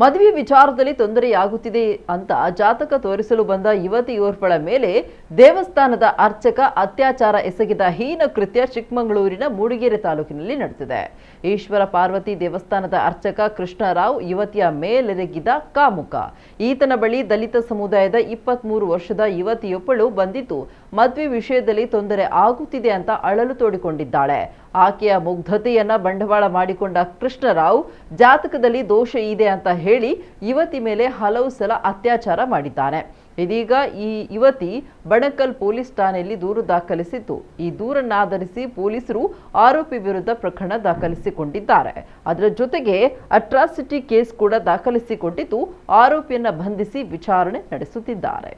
ಮದುವೆ ವಿಚಾರದಲ್ಲಿ ತೊಂದರೆಯಾಗುತ್ತಿದೆ ಅಂತ ಜಾತಕ ತೋರಿಸಲು ಬಂದ ಯುವತಿಯೋರ್ವಳ ಮೇಲೆ ದೇವಸ್ಥಾನದ ಅರ್ಚಕ ಅತ್ಯಾಚಾರ ಎಸಗಿದ ಹೀನ ಕೃತ್ಯ ಚಿಕ್ಕಮಗಳೂರಿನ ಮೂಡಿಗೆರೆ ತಾಲೂಕಿನಲ್ಲಿ ನಡೆದಿದೆ. ಈಶ್ವರ ಪಾರ್ವತಿ ದೇವಸ್ಥಾನದ ಅರ್ಚಕ ಕೃಷ್ಣರಾವ್ ಯುವತಿಯ ಮೇಲೆರಗಿದ ಕಾಮುಕ. ಈತನ ಬಳಿ ದಲಿತ ಸಮುದಾಯದ 23 ವರ್ಷದ ಯುವತಿಯೊಬ್ಬಳು ಬಂದಿದ್ದು ಮದುವೆ ವಿಷಯದಲ್ಲಿ ತೊಂದರೆ ಆಗುತ್ತಿದೆ ಅಂತ ಅಳಲು ತೋಡಿಕೊಂಡಿದ್ದಾಳೆ. ಆಕೆಯ ಮುಗ್ಧತೆಯನ್ನ ಬಂಡವಾಳ ಮಾಡಿಕೊಂಡ ಕೃಷ್ಣರಾವ್ ಜಾತಕದಲ್ಲಿ ದೋಷ ಇದೆ ಅಂತ ಹೇಳಿ ಯುವತಿ ಮೇಲೆ ಹಲವು ಸಲ ಅತ್ಯಾಚಾರ ಮಾಡಿದ್ದಾನೆ. ಇದೀಗ ಈ ಯುವತಿ ಬಣಕಲ್ ಪೊಲೀಸ್ ಠಾಣೆಯಲ್ಲಿ ದೂರು ದಾಖಲಿಸಿದ್ದು, ಈ ದೂರನ್ನಾಧರಿಸಿ ಪೊಲೀಸರು ಆರೋಪಿ ವಿರುದ್ಧ ಪ್ರಕರಣ ದಾಖಲಿಸಿಕೊಂಡಿದ್ದಾರೆ. ಅದರ ಜೊತೆಗೆ ಅಟ್ರಾಸಿಟಿ ಕೇಸ್ ಕೂಡ ದಾಖಲಿಸಿಕೊಂಡಿದ್ದು ಆರೋಪಿಯನ್ನ ಬಂಧಿಸಿ ವಿಚಾರಣೆ ನಡೆಸುತ್ತಿದ್ದಾರೆ.